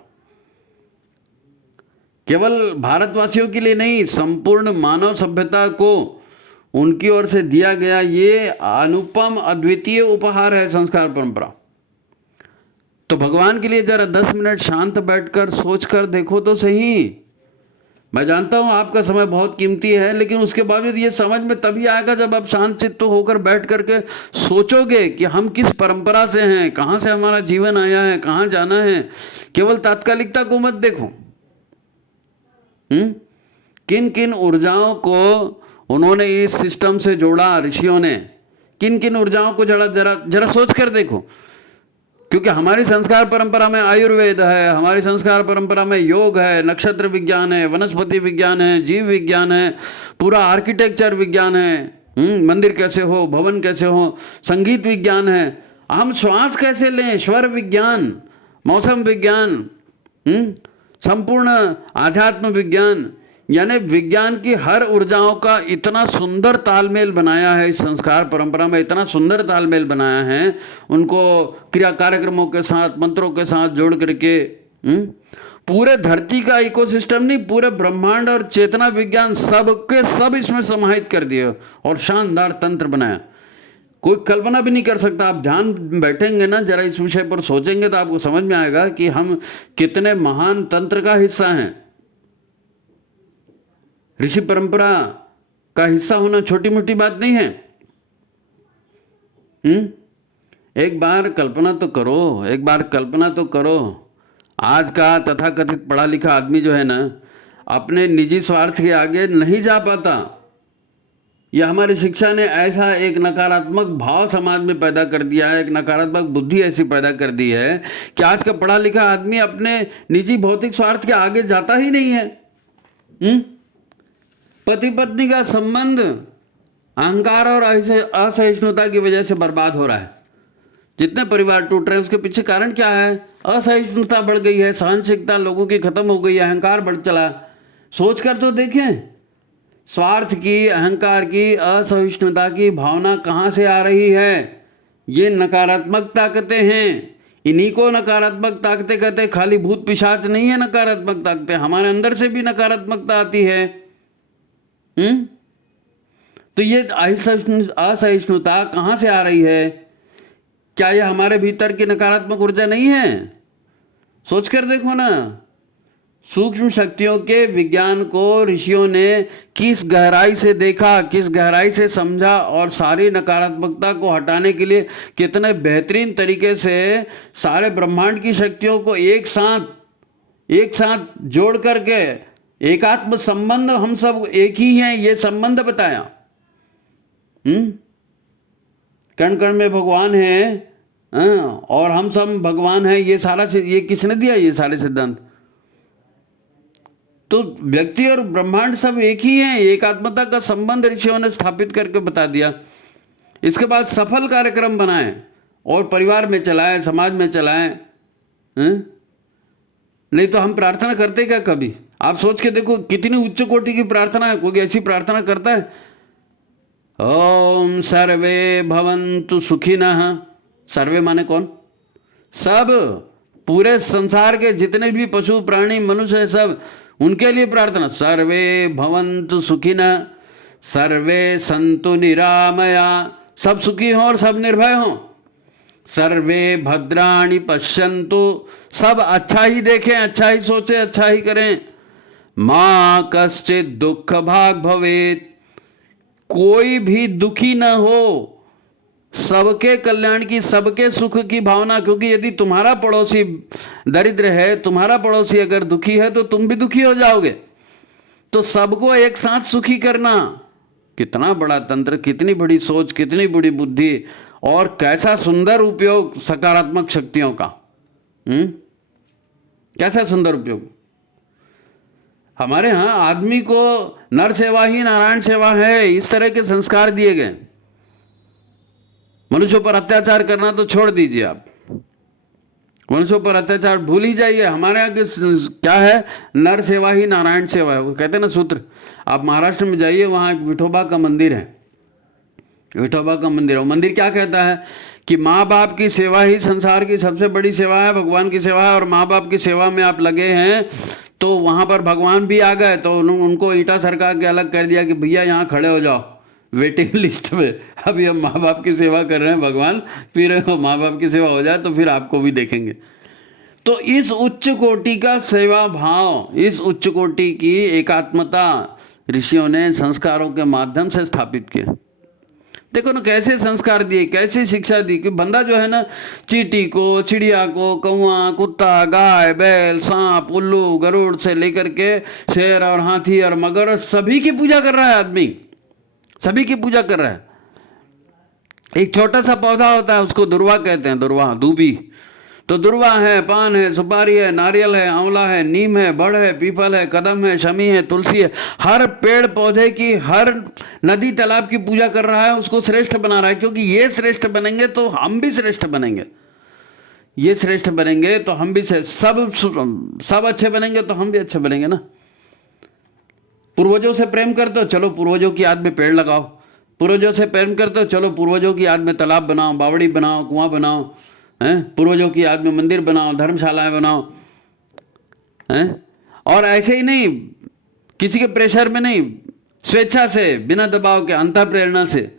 केवल भारतवासियों के लिए नहीं, संपूर्ण मानव सभ्यता को उनकी ओर से दिया गया ये अनुपम अद्वितीय उपहार है संस्कार परंपरा। तो भगवान के लिए जरा 10 मिनट शांत बैठकर सोचकर देखो तो सही। मैं जानता हूं आपका समय बहुत कीमती है, लेकिन उसके बावजूद ये समझ में तभी आएगा जब आप शांत चित्त होकर बैठ करके सोचोगे कि हम किस परंपरा से हैं, कहाँ से हमारा जीवन आया है, कहाँ जाना है। केवल तात्कालिकता को मत देखो। किन किन ऊर्जाओं को उन्होंने इस सिस्टम से जोड़ा ऋषियों ने, किन किन ऊर्जाओं को जरा सोच कर देखो। क्योंकि हमारी संस्कार परंपरा में आयुर्वेद है, हमारी संस्कार परंपरा में योग है, नक्षत्र विज्ञान है, वनस्पति विज्ञान है, जीव विज्ञान है, पूरा आर्किटेक्चर विज्ञान है, मंदिर कैसे हो, भवन कैसे हो, संगीत विज्ञान है, हम श्वास कैसे लें, स्वर विज्ञान, मौसम विज्ञान, संपूर्ण आध्यात्म विज्ञान, यानी विज्ञान की हर ऊर्जाओं का इतना सुंदर तालमेल बनाया है इस संस्कार परंपरा में, इतना सुंदर तालमेल बनाया है, उनको क्रिया कार्यक्रमों के साथ, मंत्रों के साथ जोड़ करके पूरे धरती का इकोसिस्टम नहीं, पूरे ब्रह्मांड और चेतना विज्ञान सबके सब इसमें समाहित कर दिए और शानदार तंत्र बनाया। कोई कल्पना भी नहीं कर सकता। आप ध्यान बैठेंगे ना, जरा इस विषय पर सोचेंगे तो आपको समझ में आएगा कि हम कितने महान तंत्र का हिस्सा हैं। ऋषि परंपरा का हिस्सा होना छोटी मोटी बात नहीं है। एक बार कल्पना तो करो, एक बार कल्पना तो करो, आज का तथाकथित पढ़ा लिखा आदमी जो है ना, अपने निजी स्वार्थ के आगे नहीं जा पाता। यह हमारी शिक्षा ने ऐसा एक नकारात्मक भाव समाज में पैदा कर दिया है, एक नकारात्मक बुद्धि ऐसी पैदा कर दी है कि आज का पढ़ा लिखा आदमी अपने निजी भौतिक स्वार्थ के आगे जाता ही नहीं है। पति पत्नी का संबंध अहंकार और असहिष्णुता की वजह से बर्बाद हो रहा है। जितने परिवार टूट रहे हैं उसके पीछे कारण क्या है? असहिष्णुता बढ़ गई है, सहनशीलता लोगों की खत्म हो गई है, अहंकार बढ़ चला। सोच कर तो देखें, स्वार्थ की, अहंकार की, असहिष्णुता की भावना कहाँ से आ रही है? ये नकारात्मक ताकतें हैं। इन्हीं को नकारात्मक ताकतें कहते हैं। खाली भूत पिशाच नहीं है नकारात्मक ताकतें, हमारे अंदर से भी नकारात्मकता आती है। तो ये असहिष्णुता कहाँ से आ रही है? क्या यह हमारे भीतर की नकारात्मक ऊर्जा नहीं है? सोच कर देखो ना। सूक्ष्म शक्तियों के विज्ञान को ऋषियों ने किस गहराई से देखा, किस गहराई से समझा, और सारी नकारात्मकता को हटाने के लिए कितने बेहतरीन तरीके से सारे ब्रह्मांड की शक्तियों को एक साथ जोड़ करके एकात्म संबंध, हम सब एक ही हैं, ये संबंध बताया। कण कण में भगवान है, और हम सब भगवान हैं, ये किसने दिया? ये सारे सिद्धांत तो व्यक्ति और ब्रह्मांड सब एक ही हैं। एकात्मता का संबंध ऋषियों ने स्थापित करके बता दिया। इसके बाद सफल कार्यक्रम बनाए और परिवार में चलाए, समाज में चलाए। नहीं तो हम प्रार्थना करते क्या कभी? आप सोच के देखो कितनी उच्च कोटि की प्रार्थना है। कोई ऐसी प्रार्थना करता है? ओम सर्वे भवन्तु सुखिनः। सर्वे माने कौन? सब, पूरे संसार के जितने भी पशु प्राणी मनुष्य है, सब उनके लिए प्रार्थना। सर्वे भवन्तु सुखिनः, सर्वे सन्तु निरामया। सब सुखी हों और सब निर्भय हों। सर्वे भद्राणि पश्यन्तु, सब अच्छा ही देखें, अच्छा ही सोचे, अच्छा ही करें। माँ कश्चित दुख भाग भवेत्, कोई भी दुखी न हो, सबके कल्याण की, सबके सुख की भावना। क्योंकि यदि तुम्हारा पड़ोसी दरिद्र है, तुम्हारा पड़ोसी अगर दुखी है, तो तुम भी दुखी हो जाओगे। तो सबको एक साथ सुखी करना, कितना बड़ा तंत्र, कितनी बड़ी सोच, कितनी बड़ी बुद्धि, और कैसा सुंदर उपयोग सकारात्मक शक्तियों का। कैसा सुंदर उपयोग। हमारे यहाँ आदमी को नर सेवा ही नारायण सेवा है, इस तरह के संस्कार दिए गए। मनुष्यों पर अत्याचार करना तो छोड़ दीजिए, आप मनुष्यों पर अत्याचार भूल ही जाइए। हमारे यहाँ क्या है, नर सेवा ही नारायण सेवा है, वो कहते हैं ना सूत्र। आप महाराष्ट्र में जाइए, वहाँ एक विठोबा का मंदिर है, विठोबा का मंदिर है। वो मंदिर क्या कहता है कि माँ बाप की सेवा ही संसार की सबसे बड़ी सेवा है, भगवान की सेवा है। और माँ बाप की सेवा में आप लगे हैं तो वहाँ पर भगवान भी आ गए, तो उनको ईंटा सरका के अलग कर दिया कि भैया यहाँ खड़े हो जाओ वेटिंग लिस्ट में। अभी हम माँ बाप की सेवा कर रहे हैं, भगवान फिर माँ बाप की सेवा हो जाए तो फिर आपको भी देखेंगे। तो इस उच्च कोटि का सेवा भाव, इस उच्च कोटि की एकात्मता ऋषियों ने संस्कारों के माध्यम से स्थापित किया। देखो ना कैसे संस्कार दिए, कैसे शिक्षा दी कि बंदा जो है ना, चींटी को, चिड़िया को, कौआ, कुत्ता, गाय, बैल, सांप, उल्लू, गरुड़ से लेकर के शेर और हाथी और मगर, सभी की पूजा कर रहा है आदमी, सभी की पूजा कर रहा है। एक छोटा सा पौधा होता है, उसको दुर्वा कहते हैं, दुर्वा, दूबी। तो दुर्वा है, पान है, सुपारी है, नारियल है, आंवला है, नीम है, बड़ है, पीपल है, कदम है, शमी है, तुलसी है। हर पेड़ पौधे की, हर नदी तालाब की पूजा कर रहा है, उसको श्रेष्ठ बना रहा है। क्योंकि ये श्रेष्ठ बनेंगे तो हम भी श्रेष्ठ बनेंगे, ये श्रेष्ठ बनेंगे तो हम भी सब अच्छे बनेंगे तो हम भी अच्छे बनेंगे ना। पूर्वजों से प्रेम करते हो, चलो पूर्वजों की याद में पेड़ लगाओ। पूर्वजों से प्रेम करते हो, चलो पूर्वजों की याद में तालाब बनाओ, बावड़ी बनाओ, कुआं बनाओ, हैं, पूर्वजों की याद में मंदिर बनाओ, धर्मशालाएं बनाओ, हैं। और ऐसे ही नहीं, किसी के प्रेशर में नहीं, स्वेच्छा से, बिना दबाव के, अंतः प्रेरणा से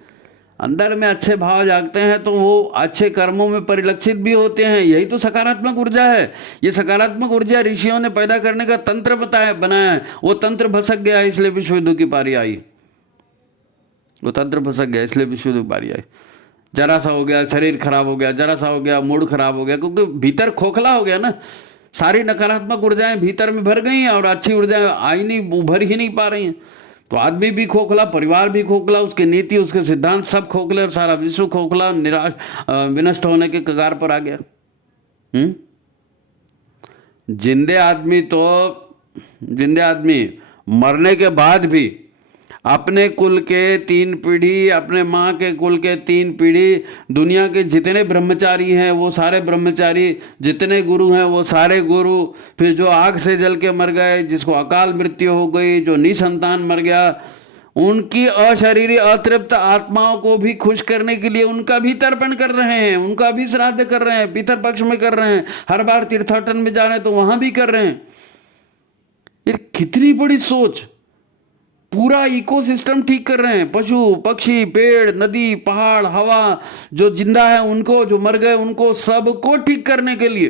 अंदर में अच्छे भाव जागते हैं तो वो अच्छे कर्मों में परिलक्षित भी होते हैं। यही तो सकारात्मक ऊर्जा है। ये सकारात्मक ऊर्जा ऋषियों ने पैदा करने का तंत्र बनाया है। वो तंत्र भसक गया इसलिए विश्व युद्ध की पारी आई, वो तंत्र भसक गया इसलिए विश्व युद्ध की पारी आई। जरा सा हो गया शरीर खराब हो गया, जरा सा हो गया मूड खराब हो गया, क्योंकि भीतर खोखला हो गया ना। सारी नकारात्मक ऊर्जाएं भीतर में भर गई हैं और अच्छी ऊर्जाएं आई नहीं, उभर ही नहीं पा रही हैं। तो आदमी भी खोखला, परिवार भी खोखला, उसके नीति, उसके सिद्धांत सब खोखले, और सारा विश्व खोखला, निराश, विनष्ट होने के कगार पर आ गया। जिंदे आदमी मरने के बाद भी अपने कुल के 3 पीढ़ी, अपने माँ के कुल के 3 पीढ़ी, दुनिया के जितने ब्रह्मचारी हैं वो सारे ब्रह्मचारी, जितने गुरु हैं वो सारे गुरु, फिर जो आग से जल के मर गए, जिसको अकाल मृत्यु हो गई, जो निसंतान मर गया, उनकी अशरीरी अतृप्त आत्माओं को भी खुश करने के लिए उनका भी तर्पण कर रहे हैं, उनका भी श्राद्ध कर रहे हैं, पितर पक्ष में कर रहे हैं, हर बार तीर्थाटन में जा रहे हैं तो वहां भी कर रहे हैं। ये कितनी बड़ी सोच, पूरा इकोसिस्टम ठीक कर रहे हैं। पशु पक्षी, पेड़, नदी, पहाड़, हवा, जो जिंदा है उनको, जो मर गए उनको, सबको ठीक करने के लिए।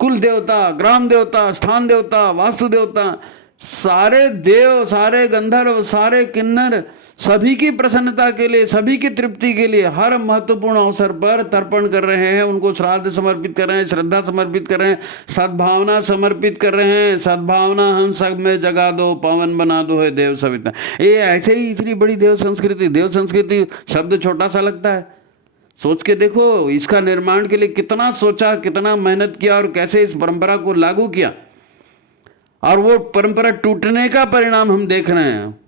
कुल देवता, ग्राम देवता, स्थान देवता, वास्तु देवता, सारे देव, सारे गंधर्व, सारे किन्नर, सभी की प्रसन्नता के लिए, सभी की तृप्ति के लिए हर महत्वपूर्ण अवसर पर तर्पण कर रहे हैं, उनको श्राद्ध समर्पित कर रहे हैं, श्रद्धा समर्पित कर रहे हैं, सद्भावना समर्पित कर रहे हैं। सद्भावना हम सब में जगा दो, पवन बना दो है देव सविता। ये ऐसे ही इतनी बड़ी देव संस्कृति। देव संस्कृति शब्द छोटा सा लगता है, सोच के देखो इसका निर्माण के लिए कितना सोचा, कितना मेहनत किया और कैसे इस परंपरा को लागू किया। और वो परंपरा टूटने का परिणाम हम देख रहे हैं,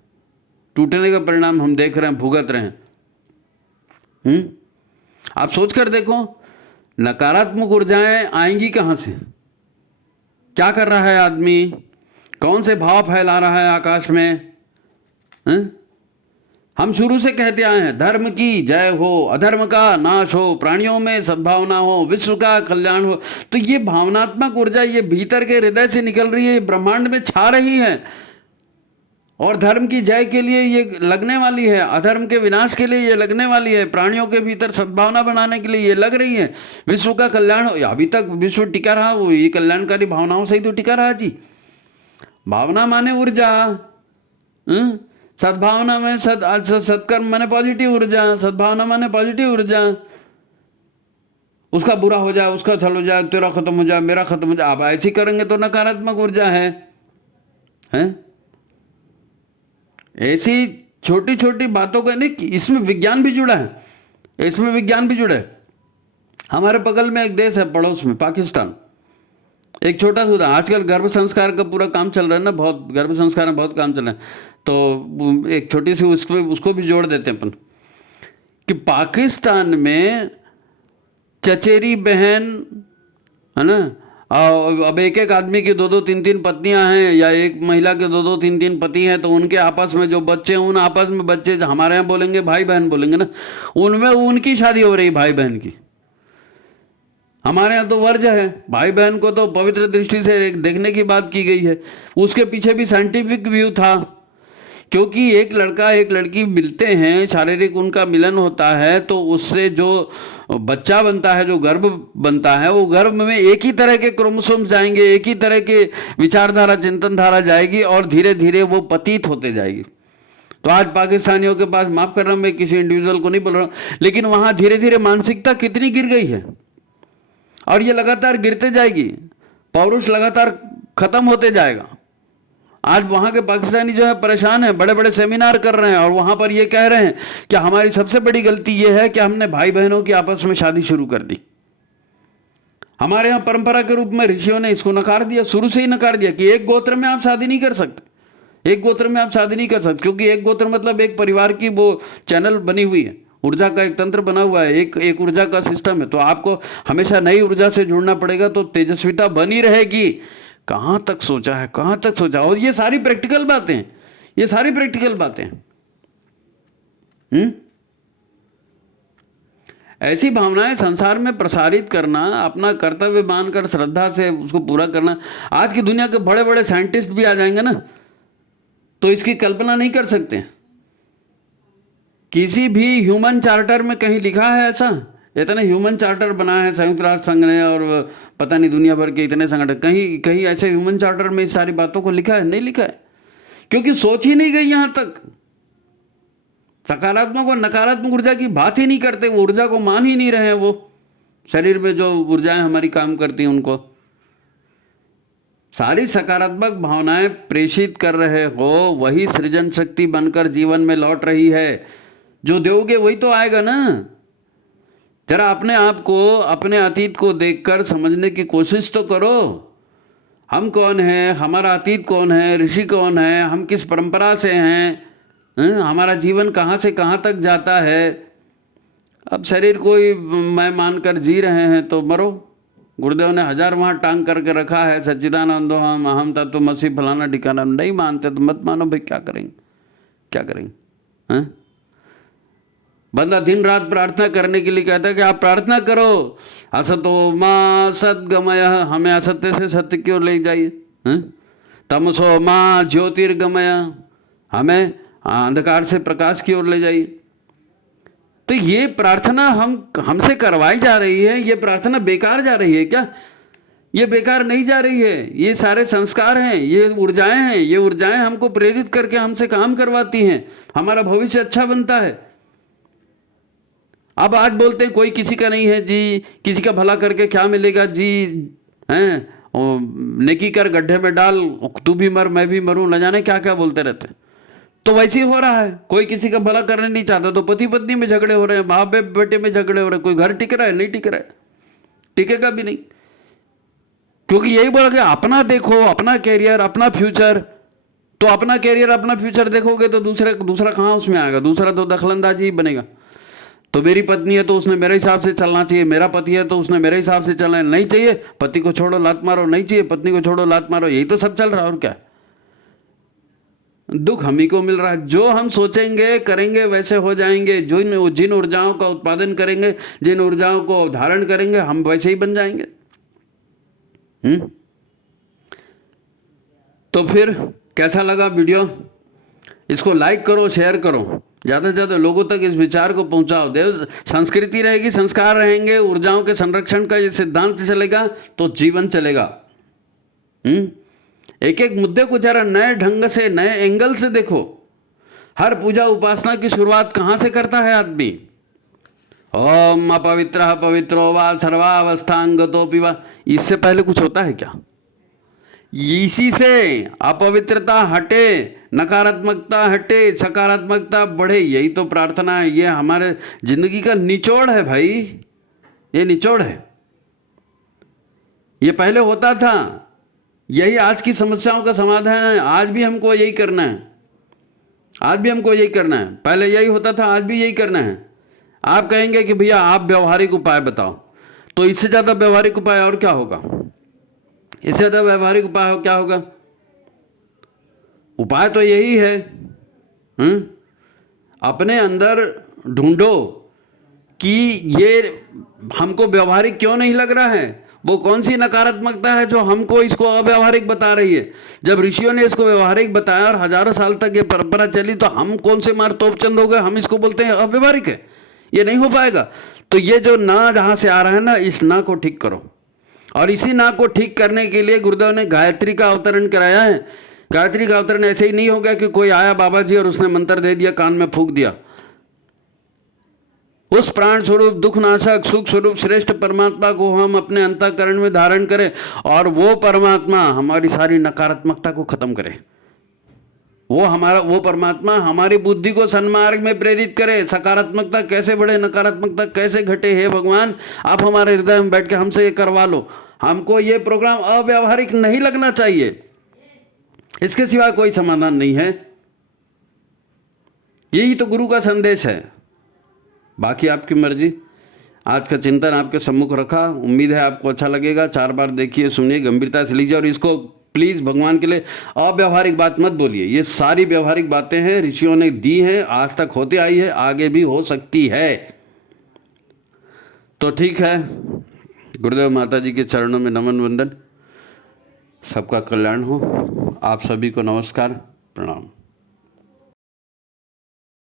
टूटने का परिणाम हम देख रहे हैं, भुगत रहे हैं। आप सोच कर देखो, नकारात्मक ऊर्जाएं आएंगी कहां से? क्या कर रहा है आदमी? कौन से भाव फैला रहा है आकाश में? हम शुरू से कहते आए हैं, धर्म की जय हो, अधर्म का नाश हो, प्राणियों में सद्भावना हो, विश्व का कल्याण हो। तो ये भावनात्मक ऊर्जा ये भीतर के हृदय से निकल रही है, ब्रह्मांड में छा रही है। और धर्म की जय के लिए ये लगने वाली है, अधर्म के विनाश के लिए ये लगने वाली है, प्राणियों के भीतर सद्भावना बनाने के लिए ये लग रही है, विश्व का कल्याण। अभी तक विश्व टिका रहा, वो ये कल्याणकारी भावनाओं से ही तो टिका रहा जी। भावना माने ऊर्जा, सद्भावना में सत्कर्म माने पॉजिटिव ऊर्जा, सद्भावना माने पॉजिटिव ऊर्जा। उसका बुरा हो जाए, उसका छल हो जाए, तेरा खत्म हो जाए, मेरा खत्म हो जाए, आप ऐसे करेंगे तो नकारात्मक ऊर्जा है। ऐसी छोटी छोटी बातों का नहीं, इसमें विज्ञान भी जुड़ा है, इसमें विज्ञान भी जुड़ा है। हमारे बगल में एक देश है, पड़ोस में पाकिस्तान, एक छोटा सा, आजकल गर्भ संस्कार का पूरा काम चल रहा है ना, बहुत गर्भ संस्कार में बहुत काम चल रहा है, तो एक छोटी सी उसको भी जोड़ देते हैं अपन कि पाकिस्तान में चचेरी बहन है ना, अब एक एक आदमी की दो दो तीन तीन पत्नियां हैं, या एक महिला के दो दो तीन तीन पति हैं, तो उनके आपस में जो बच्चे हैं, उन आपस में बच्चे, हमारे यहाँ बोलेंगे भाई बहन बोलेंगे ना, उनमें उनकी शादी हो रही भाई बहन की। हमारे यहाँ तो वर्ज है, भाई बहन को तो पवित्र दृष्टि से देखने की बात की गई है। उसके पीछे भी साइंटिफिक व्यू था, क्योंकि एक लड़का एक लड़की मिलते हैं, शारीरिक उनका मिलन होता है, तो उससे जो बच्चा बनता है, जो गर्भ बनता है, वो गर्भ में एक ही तरह के क्रोमोसोम्स जाएंगे, एक ही तरह के विचारधारा चिंतन धारा जाएगी, और धीरे धीरे वो पतित होते जाएगी। तो आज पाकिस्तानियों के पास, माफ कर रहा हूं मैं किसी इंडिविजुअल को नहीं बोल रहा हूं, लेकिन वहां धीरे धीरे मानसिकता कितनी गिर गई है, और ये लगातार गिरते जाएगी, पौरुष लगातार खत्म होते जाएगा। आज वहाँ के पाकिस्तानी जो है परेशान हैं, बड़े बड़े सेमिनार कर रहे हैं, और वहाँ पर ये कह रहे हैं कि हमारी सबसे बड़ी गलती ये है कि हमने भाई बहनों की आपस में शादी शुरू कर दी। हमारे यहाँ परंपरा के रूप में ऋषियों ने इसको नकार दिया, शुरू से ही नकार दिया कि एक गोत्र में आप शादी नहीं कर सकते, एक गोत्र में आप शादी नहीं कर सकते, क्योंकि एक गोत्र मतलब एक परिवार की वो चैनल बनी हुई है, ऊर्जा का एक तंत्र बना हुआ है, एक ऊर्जा का सिस्टम है, तो आपको हमेशा नई ऊर्जा से जुड़ना पड़ेगा, तो तेजस्विता बनी रहेगी। कहाँ तक सोचा है, कहाँ तक सोचा। और ये सारी प्रैक्टिकल बातें, ये सारी प्रैक्टिकल बातें। ऐसी भावनाएं संसार में प्रसारित करना, अपना कर्तव्य मानकर श्रद्धा से उसको पूरा करना। आज की दुनिया के बड़े बड़े साइंटिस्ट भी आ जाएंगे ना, तो इसकी कल्पना नहीं कर सकते। किसी भी ह्यूमन चार्टर में कहीं लिखा है ऐसा? इतने ह्यूमन चार्टर बना है संयुक्त राष्ट्र संघ ने, और पता नहीं दुनिया भर के इतने संगठन, कहीं कहीं ऐसे ह्यूमन चार्टर में इस सारी बातों को लिखा है? नहीं लिखा है, क्योंकि सोच ही नहीं गई यहां तक। सकारात्मक और नकारात्मक ऊर्जा की बात ही नहीं करते, वो ऊर्जा को मान ही नहीं रहे हैं। वो शरीर में जो ऊर्जाएं हमारी काम करती हैं, उनको सारी सकारात्मक भावनाएं प्रेषित कर रहे हो, वही सृजन शक्ति बनकर जीवन में लौट रही है। जो दोगे वही तो आएगा ना। जरा अपने आप को, अपने अतीत को देखकर समझने की कोशिश तो करो। हम कौन हैं, हमारा अतीत कौन है, ऋषि कौन है, हम किस परंपरा से हैं, हमारा जीवन कहाँ से कहाँ तक जाता है। अब शरीर को ही मैं मानकर जी रहे हैं तो मरो। गुरुदेव ने 1000 वहाँ टांग करके रखा है, सच्चिदानंदो हम, अहम तत्वमसि, फलाना ठिकाना। नहीं मानते तो मत मानो भाई, क्या करेंगे, क्या करेंगे। हैं? बंदा दिन रात प्रार्थना करने के लिए कहता है कि आप प्रार्थना करो, असतो माँ सद्गमय, हमें असत्य से सत्य की ओर ले जाइए। तमसो माँ ज्योतिर्गमय, हमें अंधकार से प्रकाश की ओर ले जाइए। तो ये प्रार्थना हमसे करवाई जा रही है, ये प्रार्थना बेकार जा रही है क्या? ये बेकार नहीं जा रही है। ये सारे संस्कार हैं, ये ऊर्जाएं हैं, ये ऊर्जाएं हमको प्रेरित करके हमसे काम करवाती हैं, हमारा भविष्य अच्छा बनता है। अब आज बोलते हैं कोई किसी का नहीं है जी, किसी का भला करके क्या मिलेगा जी, हैं, नेकी कर गड्ढे में डाल, तू भी मर मैं भी मरूं, न जाने क्या क्या बोलते रहते। तो वैसे ही हो रहा है, कोई किसी का भला करने नहीं चाहता, तो पति पत्नी में झगड़े हो रहे हैं, बाप बेटे में झगड़े हो रहे हैं, कोई घर टिक रहा है? नहीं टिक रहा है, टिकेगा भी नहीं। क्योंकि यही बोला कि अपना देखो, अपना कैरियर, अपना फ्यूचर। तो अपना कैरियर, अपना फ्यूचर देखोगे तो दूसरा कहाँ उसमें आएगा? दूसरा तो दखलंदाजी ही बनेगा। तो मेरी पत्नी है तो उसने मेरे हिसाब से चलना चाहिए, मेरा पति है तो उसने मेरे हिसाब से चलना नहीं चाहिए, पति को छोड़ो लात मारो, नहीं चाहिए पत्नी को छोड़ो लात मारो, यही तो सब चल रहा है। और क्या दुख हम ही को मिल रहा है। जो हम सोचेंगे करेंगे वैसे हो जाएंगे, जो जिन ऊर्जाओं का उत्पादन करेंगे, जिन ऊर्जाओं को धारण करेंगे, हम वैसे ही बन जाएंगे। तो फिर कैसा लगा वीडियो? इसको लाइक करो, शेयर करो, ज़्यादा से ज़्यादा लोगों तक इस विचार को पहुंचाओ। देव संस्कृति रहेगी, संस्कार रहेंगे, ऊर्जाओं के संरक्षण का ये सिद्धांत चलेगा तो जीवन चलेगा। एक एक मुद्दे को जरा नए ढंग से, नए एंगल से देखो। हर पूजा उपासना की शुरुआत कहाँ से करता है आदमी? ओम अपवित्र पवित्रो वा सर्वावस्थांगतोपि वा, इससे पहले कुछ होता है क्या? इसी से अपवित्रता हटे, नकारात्मकता हटे, सकारात्मकता बढ़े, यही तो प्रार्थना है। ये हमारे जिंदगी का निचोड़ है भाई, ये निचोड़ है। ये पहले होता था, यही आज की समस्याओं का समाधान है। आज भी हमको यही करना है, आज भी हमको यही करना है। पहले यही होता था, आज भी यही करना है। आप कहेंगे कि भैया आप व्यवहारिक उपाय बताओ, तो इससे ज़्यादा व्यवहारिक उपाय और क्या होगा? इससे ज़्यादा व्यवहारिक उपाय क्या होगा? उपाय तो यही है, अपने अंदर ढूंढो कि ये हमको व्यवहारिक क्यों नहीं लग रहा है। वो कौन सी नकारात्मकता है जो हमको इसको अव्यवहारिक बता रही है? जब ऋषियों ने इसको व्यवहारिक बताया और हजारों साल तक ये परंपरा चली, तो हम कौन से मार तोपचंद हो गए? हम इसको बोलते हैं अव्यवहारिक है, ये नहीं हो पाएगा। तो ये जो ना जहाँ से आ रहा है ना, इस ना को ठीक करो। और इसी ना को ठीक करने के लिए गुरुदेव ने गायत्री का अवतरण कराया है। गायत्री का अवतरण ऐसे ही नहीं हो गया कि कोई आया बाबा जी और उसने मंत्र दे दिया, कान में फूंक दिया। उस प्राण स्वरूप, दुख नाशक, सुख स्वरूप श्रेष्ठ परमात्मा को हम अपने अंतःकरण में धारण करें और वो परमात्मा हमारी सारी नकारात्मकता को खत्म करे। वो परमात्मा हमारी बुद्धि को सन्मार्ग में प्रेरित करे। सकारात्मकता कैसे बढ़े, नकारात्मकता कैसे घटे, हे भगवान आप हमारे हृदय में बैठ के हमसे ये करवा लो। हमको ये प्रोग्राम अव्यावहारिक नहीं लगना चाहिए, इसके सिवा कोई समाधान नहीं है। यही तो गुरु का संदेश है। बाकी आपकी मर्जी। आज का चिंतन आपके सम्मुख रखा, उम्मीद है आपको अच्छा लगेगा। 4 बार देखिए, सुनिए, गंभीरता से लीजिए और इसको प्लीज़ भगवान के लिए अव्यवहारिक बात मत बोलिए। ये सारी व्यवहारिक बातें हैं, ऋषियों ने दी हैं, आज तक होती आई है, आगे भी हो सकती है। तो ठीक है, गुरुदेव माता जी के चरणों में नमन वंदन। सबका कल्याण हो। आप सभी को नमस्कार, प्रणाम।